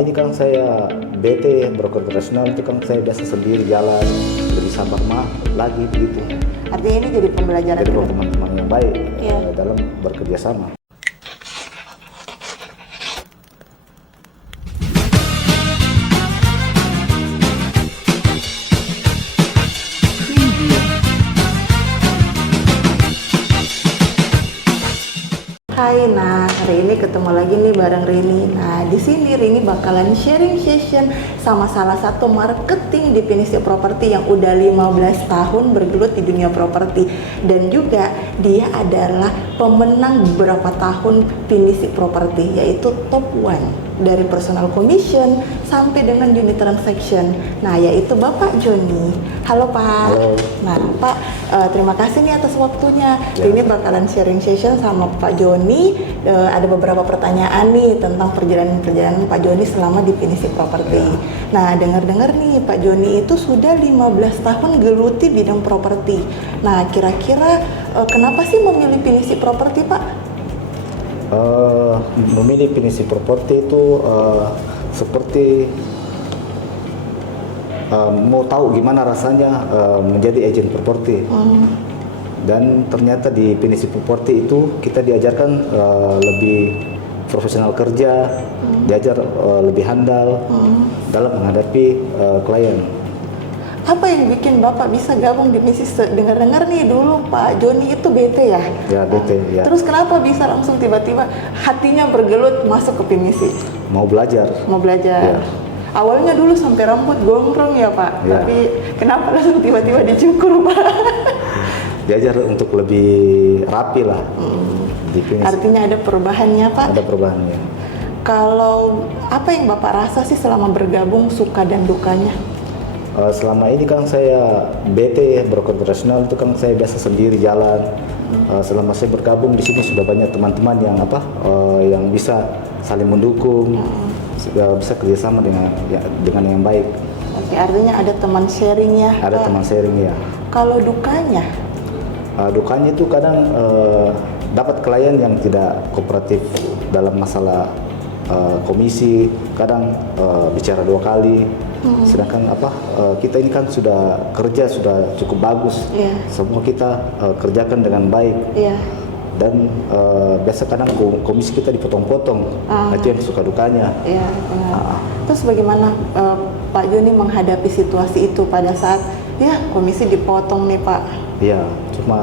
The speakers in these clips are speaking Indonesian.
Ini kan saya BT broker internasional, itu kan saya biasa sendiri jalan, lebih sabar mah lagi begitu. Artinya ini jadi pembelajaran Jadi juga. buat teman-teman yang baik Iya. dalam bekerja sama. Hai, nah hari ini ketemu lagi nih bareng Rini. Nah di sini Rini bakalan sharing session sama salah satu marketing di Pinisi Property yang udah 15 tahun bergelut di dunia properti, dan juga dia adalah pemenang beberapa tahun Pinisi Property, yaitu top 1 dari personal commission sampai dengan unit transaction. Nah, yaitu Bapak Joni. Halo Pak. Halo. Nah Pak, terima kasih nih atas waktunya. Ya. Ini bakalan sharing session sama Pak Joni. Ada beberapa pertanyaan nih tentang perjalanan Pak Joni selama di Pinisi Property. Ya. Nah, dengar-dengar nih Pak Joni itu sudah 15 tahun geluti bidang properti. Nah, kira-kira kenapa sih memilih Pinisi Property, Pak? Memilih Pinisi Property itu seperti mau tahu gimana rasanya menjadi agen properti. Dan ternyata di Pinisi Property itu kita diajarkan lebih profesional kerja, diajar lebih handal dalam menghadapi klien. Apa yang bikin Bapak bisa gabung di Pinisi? Dengar-dengar nih dulu Pak Joni itu BT ya? Ya, BT, ya. Terus kenapa bisa langsung tiba-tiba hatinya bergelut masuk ke Pinisi? Mau belajar. Mau belajar. Ya. Awalnya dulu sampai rambut gondrong ya Pak, Ya. tapi kenapa langsung tiba-tiba dicukur Pak? Diajar untuk lebih rapi lah di Pinisi. Artinya ada perubahannya Pak? Ada perubahannya. Kalau apa yang Bapak rasa sih selama bergabung, suka dan dukanya? Selama ini kan saya BT broker internasional, itu kan saya biasa sendiri jalan. Selama saya bergabung di sini sudah banyak teman-teman yang yang bisa saling mendukung, bisa kerjasama dengan yang baik. Oke, artinya ada teman sharing ya? Ada Pak? teman sharing ya. Kalau dukanya? Dukanya itu kadang dapat klien yang tidak kooperatif dalam masalah komisi, kadang bicara 2 kali. Sedangkan kita ini kan sudah kerja sudah cukup bagus. Iya. Semua kita kerjakan dengan baik. Iya. Dan biasa kadang komisi kita dipotong-potong. Itu yang suka dukanya. Iya, benar. Terus bagaimana Pak Joni menghadapi situasi itu pada saat ya komisi dipotong nih Pak? Ya, cuma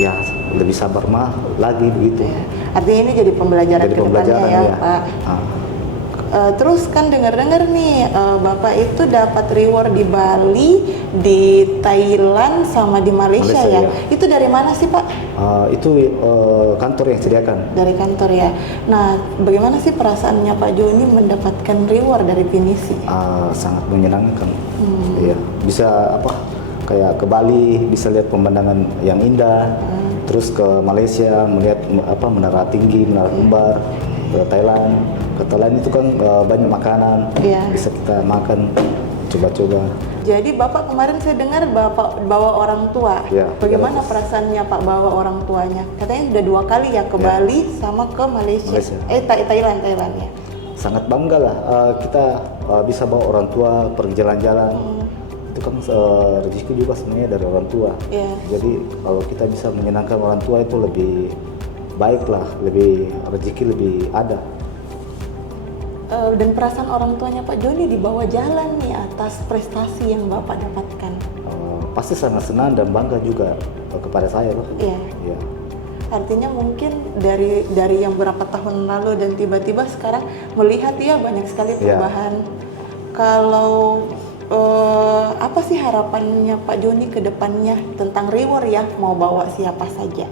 ya lebih sabar mah lagi begitu. Ya. Artinya ini jadi pembelajaran Jadi ke depannya pembelajaran ya, ya. Pak. Terus kan dengar-dengar nih Bapak itu dapat reward di Bali, di Thailand, sama di Malaysia ya. Ya. Itu dari mana sih Pak? Itu kantor yang sediakan. Dari kantor ya. Nah, bagaimana sih perasaannya Pak Joni mendapatkan reward dari Pinisi? Sangat menyenangkan. Ya, bisa kayak ke Bali bisa lihat pemandangan yang indah. Terus ke Malaysia melihat menara tinggi, menara kembar. Ke Thailand itu kan banyak makanan. Iya. Bisa kita makan, coba-coba. Jadi Bapak kemarin saya dengar Bapak bawa orang tua. Ya, Bagaimana 300. perasaannya Pak bawa orang tuanya? Katanya sudah 2 kali ya ke Ya. Bali sama ke Malaysia. Thailand ya. Sangat bangga lah kita bisa bawa orang tua pergi jalan-jalan. Itu kan rezeki juga sebenarnya dari orang tua. Iya. Jadi kalau kita bisa menyenangkan orang tua itu lebih baik lah, lebih rezeki lebih ada. Dan perasaan orang tuanya Pak Joni dibawa jalan nih atas prestasi yang Bapak dapatkan. Pasti sangat senang dan bangga juga kepada saya loh. Iya. Ya. Artinya mungkin dari yang berapa tahun lalu dan tiba-tiba sekarang melihat ya banyak sekali perubahan. Kalau apa sih harapannya Pak Joni ke depannya tentang reward ya? Mau bawa siapa saja?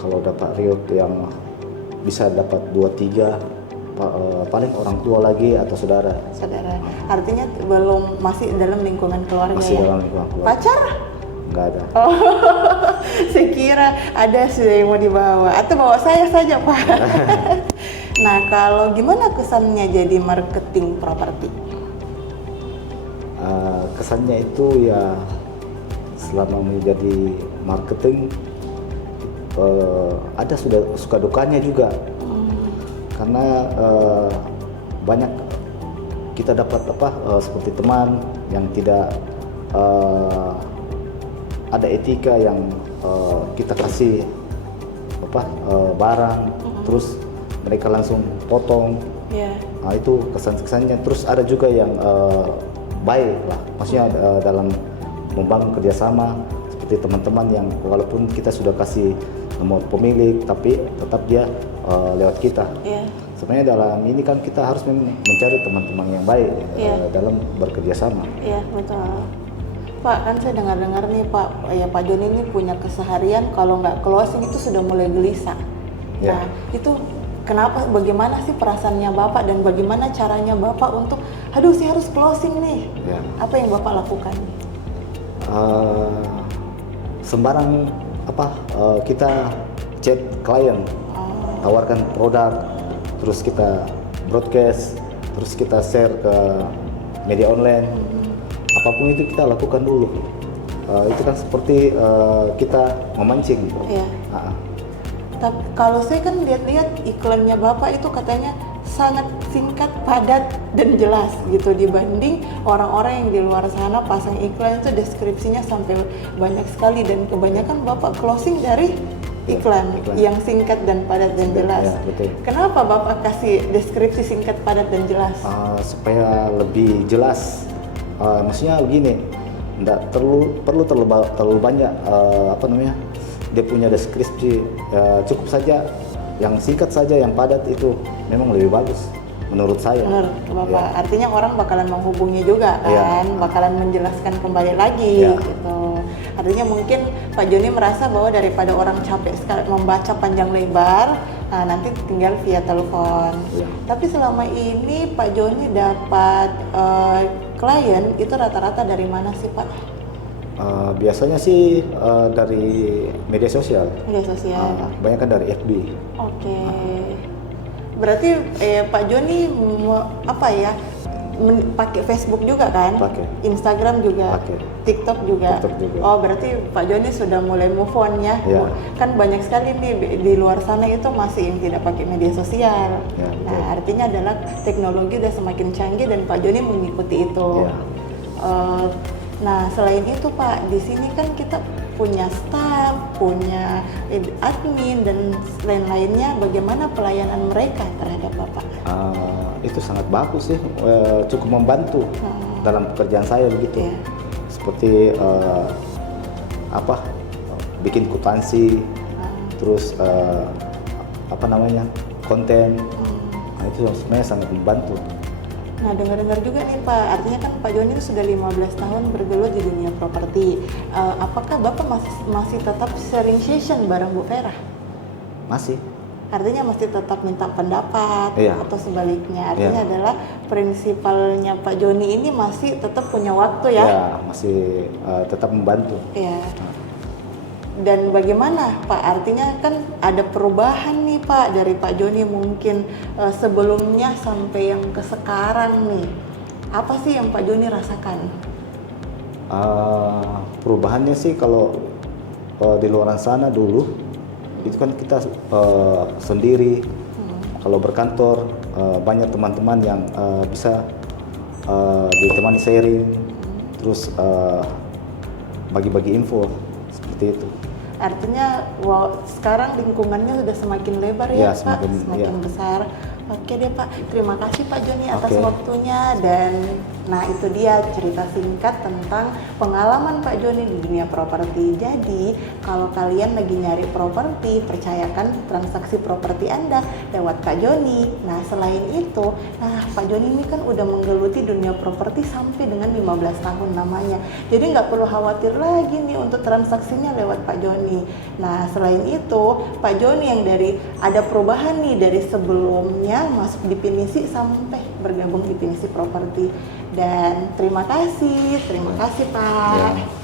Kalau dapat reward yang bisa dapat 2-3, paling orang tua lagi atau saudara. Artinya masih dalam lingkungan keluarga Masih ya? dalam lingkungan keluarga. Pacar? Nggak ada. Oh, saya kira ada sudah yang mau dibawa atau bawa saya saja Pak. Nah, kalau gimana kesannya jadi marketing properti? Kesannya itu ya selama menjadi marketing ada sudah suka dukanya juga. karena banyak kita dapat seperti teman yang tidak ada etika, yang kita kasih barang terus mereka langsung potong. Nah, itu kesan-kesannya. Terus ada juga yang baik lah, maksudnya dalam membangun kerjasama, seperti teman-teman yang walaupun kita sudah kasih nomor pemilik tapi tetap dia lewat kita. Sebenarnya dalam ini kan kita harus mencari teman-teman yang baik dalam bekerja sama. Iya, betul. Pak, kan saya dengar-dengar nih Pak, ya Pak Joni ini punya keseharian kalau nggak closing itu sudah mulai gelisah. Nah, itu kenapa, bagaimana sih perasaannya Bapak dan bagaimana caranya Bapak untuk, aduh saya harus closing nih. Apa yang Bapak lakukan? Sembarang kita chat klien, tawarkan produk, terus kita broadcast, terus kita share ke media online. Apapun itu kita lakukan dulu. Itu kan seperti kita memancing. Tapi kalau saya kan lihat-lihat iklannya Bapak itu katanya sangat singkat, padat, dan jelas gitu, dibanding orang-orang yang di luar sana pasang iklan itu deskripsinya sampai banyak sekali, dan kebanyakan Bapak closing dari iklan yang singkat dan padat dan jelas. Betul. Kenapa Bapak kasih deskripsi singkat, padat, dan jelas? Supaya lebih jelas. Maksudnya begini, tidak perlu terlalu banyak dia punya deskripsi, cukup saja yang singkat saja, yang padat itu memang lebih bagus menurut saya. Menurut Bapak, artinya orang bakalan menghubungi juga kan, bakalan menjelaskan kembali lagi gitu. Artinya mungkin Pak Joni merasa bahwa daripada orang capek sekali membaca panjang lebar, nanti tinggal via telepon. Tapi selama ini Pak Joni dapat klien itu rata-rata dari mana sih Pak? Biasanya sih dari media sosial. Media sosial. Banyak kan dari FB. Oke. Berarti Pak Joni pakai Facebook juga kan? Pakai. Instagram juga. Pakai. TikTok juga. Oh, berarti Pak Joni sudah mulai move on ya? Kan banyak sekali nih di luar sana itu masih yang tidak pakai media sosial. Nah, artinya adalah teknologi udah semakin canggih dan Pak Joni mengikuti itu. Nah, selain itu Pak, di sini kan kita punya staff, punya admin dan lain-lainnya. Bagaimana pelayanan mereka terhadap Bapak? Itu sangat bagus sih, cukup membantu dalam pekerjaan saya begitu. Seperti bikin kwitansi, terus konten. Nah, itu sebenarnya sangat membantu. Nah, dengar-dengar juga nih Pak, artinya kan Pak Joni sudah 15 tahun bergelut di dunia properti. Apakah Bapak masih tetap sharing session bareng Bu Vera? Masih. Artinya masih tetap minta pendapat atau sebaliknya? Artinya adalah prinsipalnya Pak Joni ini masih tetap punya waktu ya? Ya, masih tetap membantu. Dan bagaimana Pak? Artinya kan ada perubahan nih Pak dari Pak Joni mungkin sebelumnya sampai yang ke sekarang nih. Apa sih yang Pak Joni rasakan? Perubahannya sih kalau di luar sana dulu itu kan kita sendiri. Kalau berkantor banyak teman-teman yang bisa ditemani sharing, terus bagi-bagi info seperti itu. Artinya sekarang lingkungannya sudah semakin lebar ya Pak, semakin besar. Oke deh Pak, terima kasih Pak Joni atas waktunya. Dan nah itu dia cerita singkat tentang pengalaman Pak Joni di dunia properti. Jadi kalau kalian lagi nyari properti, percayakan transaksi properti Anda lewat Pak Joni. Nah selain itu, Pak Joni ini kan udah menggeluti dunia properti sampai dengan 15 tahun namanya. Jadi nggak perlu khawatir lagi nih untuk transaksinya lewat Pak Joni. Nah selain itu, Pak Joni yang dari ada perubahan nih dari sebelumnya masuk di Pinisi sampai bergabung di Pinisi Properti. Dan terima kasih Pak.